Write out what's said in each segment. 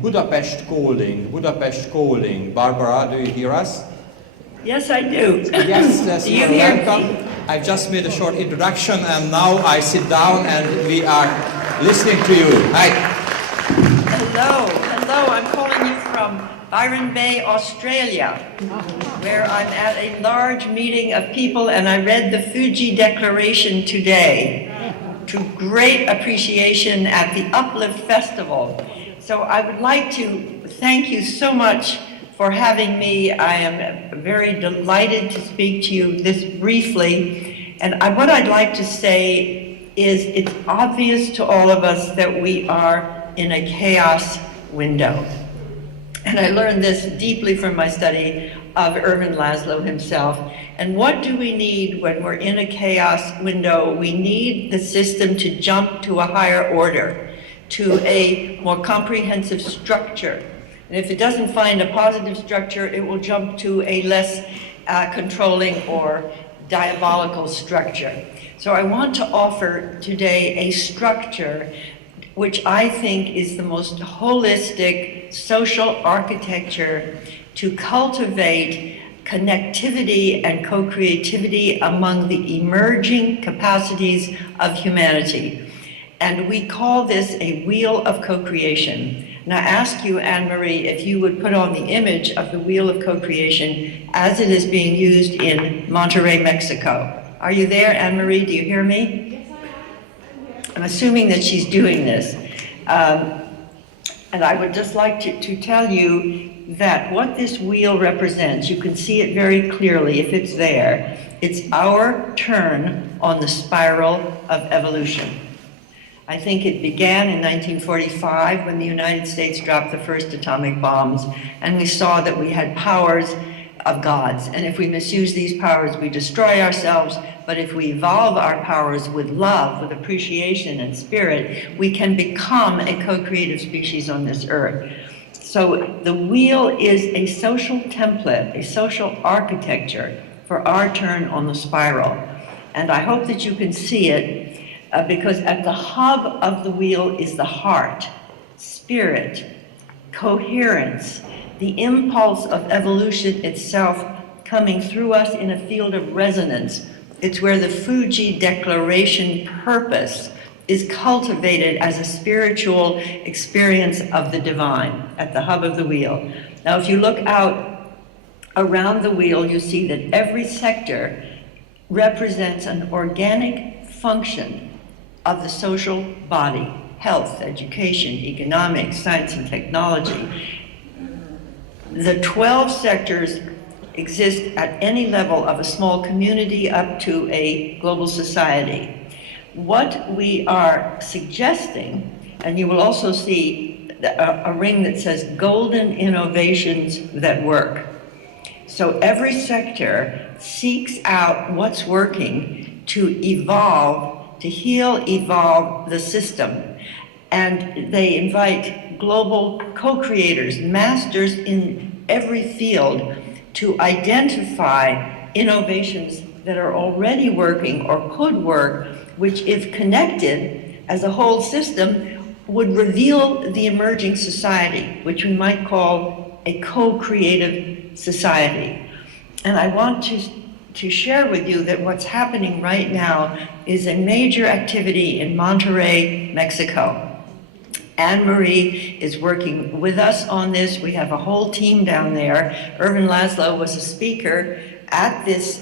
Budapest calling, Budapest calling. Barbara, do you hear us? Yes, I do. Yes, Do you you're hear welcome. me? I've just made a short introduction and now I sit down and we are listening to you. Hi. Hello, I'm calling you from Byron Bay, Australia, where I'm at a large meeting of people, and I read the Fuji Declaration today to great appreciation at the Uplift Festival. So I would like to thank you so much for having me. I am very delighted to speak to you this briefly. And what I'd like to say is it's obvious to all of us that we are in a chaos window. And I learned this deeply from my study of Ervin Laszlo himself. And what do we need when we're in a chaos window? We need the system to jump to a higher order, to a more comprehensive structure. And if it doesn't find a positive structure, it will jump to a less controlling or diabolical structure. So I want to offer today a structure which I think is the most holistic social architecture to cultivate connectivity and co-creativity among the emerging capacities of humanity. And we call this a Wheel of Co-creation. And I ask you, Anne-Marie, if you would put on the image of the Wheel of Co-creation as it is being used in Monterrey, Mexico. Are you there, Anne-Marie? Do you hear me? Yes, I am. I'm assuming that she's doing this. And I would just like to tell you that what this wheel represents, you can see it very clearly if it's there. It's our turn on the spiral of evolution. I think it began in 1945 when the United States dropped the first atomic bombs, and we saw that we had powers of gods. And if we misuse these powers, we destroy ourselves. But if we evolve our powers with love, with appreciation and spirit, we can become a co-creative species on this earth. So the wheel is a social template, a social architecture for our turn on the spiral. And I hope that you can see it because at the hub of the wheel is the heart, spirit, coherence, the impulse of evolution itself coming through us in a field of resonance. It's where the Fuji Declaration purpose is cultivated as a spiritual experience of the divine at the hub of the wheel. Now, if you look out around the wheel, you see that every sector represents an organic function of the social body: health, education, economics, science and technology. The 12 sectors exist at any level of a small community up to a global society. What we are suggesting, and you will also see a ring that says golden innovations that work. So every sector seeks out what's working to evolve, to heal, evolve the system. And they invite global co-creators, masters in every field, to identify innovations that are already working or could work, which, if connected as a whole system, would reveal the emerging society, which we might call a co-creative society. And I want to share with you that what's happening right now is a major activity in Monterrey, Mexico. Anne-Marie is working with us on this. We have a whole team down there. Ervin Laszlo was a speaker at this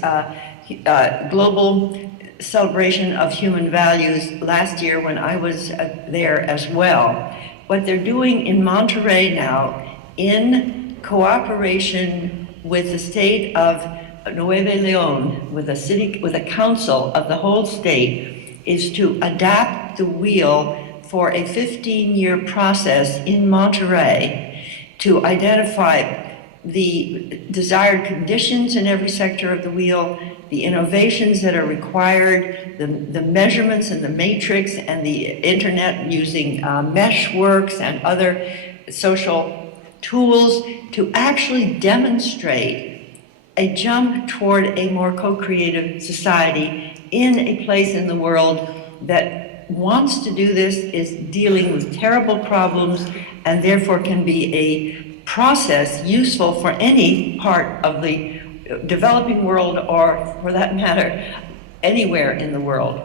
global celebration of human values last year when I was there as well. What they're doing in Monterrey now, in cooperation with the state of Nuevo León, with a council of the whole state, is to adapt the wheel for a 15-year process in Monterrey to identify the desired conditions in every sector of the wheel, the innovations that are required, the measurements and the matrix and the internet using Meshworks and other social tools to actually demonstrate a jump toward a more co-creative society in a place in the world that wants to do this is dealing with terrible problems and therefore can be a process useful for any part of the developing world, or for that matter, anywhere in the world.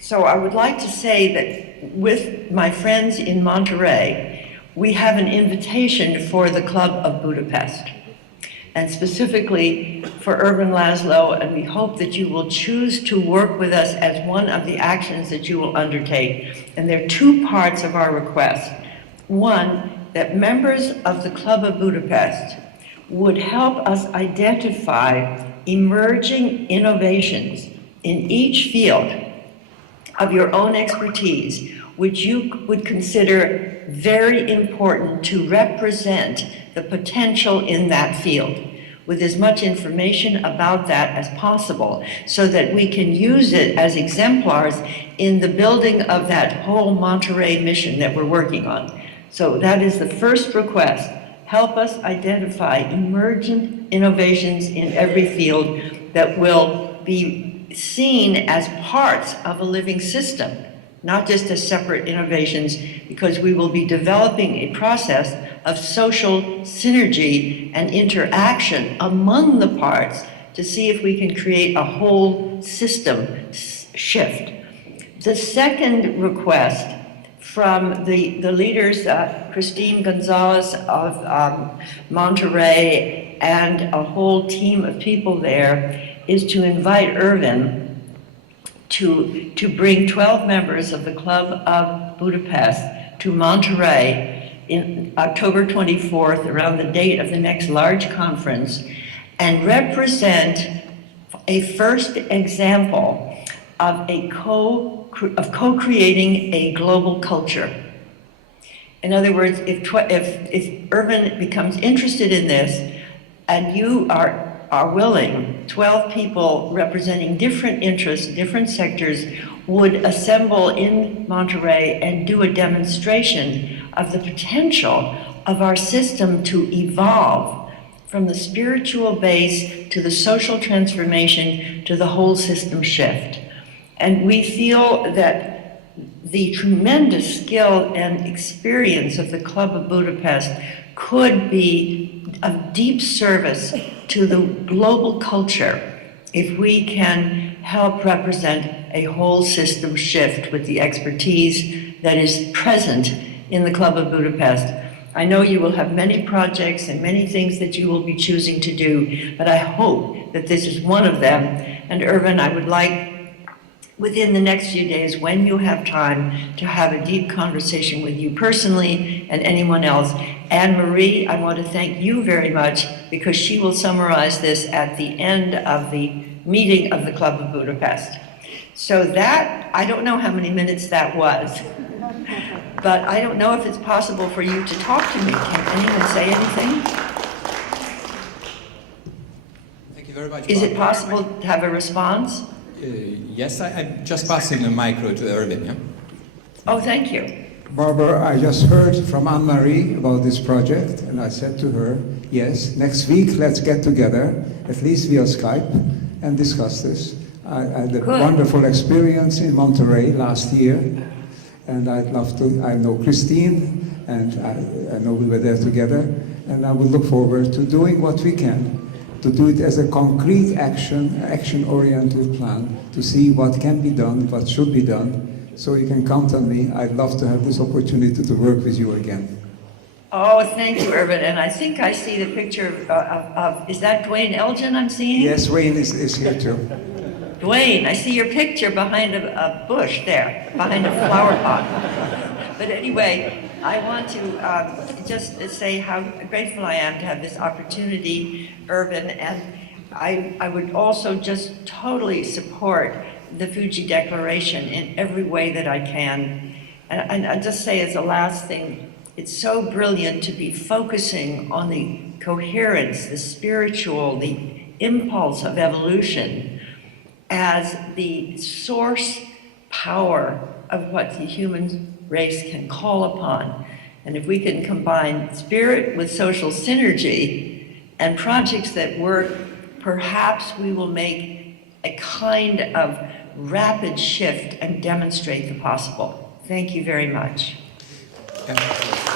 So I would like to say that with my friends in Monterey, we have an invitation for the Club of Budapest, and specifically for Urban Laszlo, and we hope that you will choose to work with us as one of the actions that you will undertake. And there are two parts of our request. One, that members of the Club of Budapest would help us identify emerging innovations in each field of your own expertise, which you would consider very important to represent the potential in that field, with as much information about that as possible, so that we can use it as exemplars in the building of that whole Monterey mission that we're working on. So that is the first request. Help us identify emergent innovations in every field that will be seen as parts of a living system, not just as separate innovations, because we will be developing a process of social synergy and interaction among the parts to see if we can create a whole system shift. The second request from the leaders, Christine Gonzalez of Monterey, and a whole team of people there, is to invite Irvin to bring 12 members of the Club of Budapest to Monterey in October 24th, around the date of the next large conference, and represent a first example of co-creating a global culture. In other words, if Irvin becomes interested in this, and you are willing, 12 people representing different interests, different sectors, would assemble in Monterey and do a demonstration of the potential of our system to evolve from the spiritual base to the social transformation to the whole system shift. And we feel that the tremendous skill and experience of the Club of Budapest could be of deep service to the global culture if we can help represent a whole system shift with the expertise that is present in the Club of Budapest. I know you will have many projects and many things that you will be choosing to do, but I hope that this is one of them. And Irvin, I would like, within the next few days, when you have time, to have a deep conversation with you personally and anyone else. Anne-Marie, I want to thank you very much, because she will summarize this at the end of the meeting of the Club of Budapest. So that, I don't know how many minutes that was, but I don't know if it's possible for you to talk to me. Can anyone say anything? Thank you very much. Is it possible to have a response? Yes, I'm just passing the micro to Irvin, yeah? Oh, thank you. Barbara, I just heard from Anne-Marie about this project, and I said to her, yes, next week let's get together, at least via Skype, and discuss this. I had a wonderful experience in Monterey last year, and I'd love to. I know Christine, and I know we were there together, and I would look forward to doing what we can to do it as a concrete action-oriented plan, to see what can be done, what should be done. So you can count on me. I'd love to have this opportunity to work with you again. Oh, thank you, Irvin. And I think I see the picture of is that Dwayne Elgin I'm seeing? Yes, Wayne is here too. Dwayne, I see your picture behind a bush there, behind a flower pot. But anyway, I want to just say how grateful I am to have this opportunity, Irvin, and I would also just totally support the Fuji Declaration in every way that I can. And I'll just say as a last thing, it's so brilliant to be focusing on the coherence, the spiritual, the impulse of evolution as the source power of what the human race can call upon. And if we can combine spirit with social synergy and projects that work, perhaps we will make a kind of rapid shift and demonstrate the possible. Thank you very much. And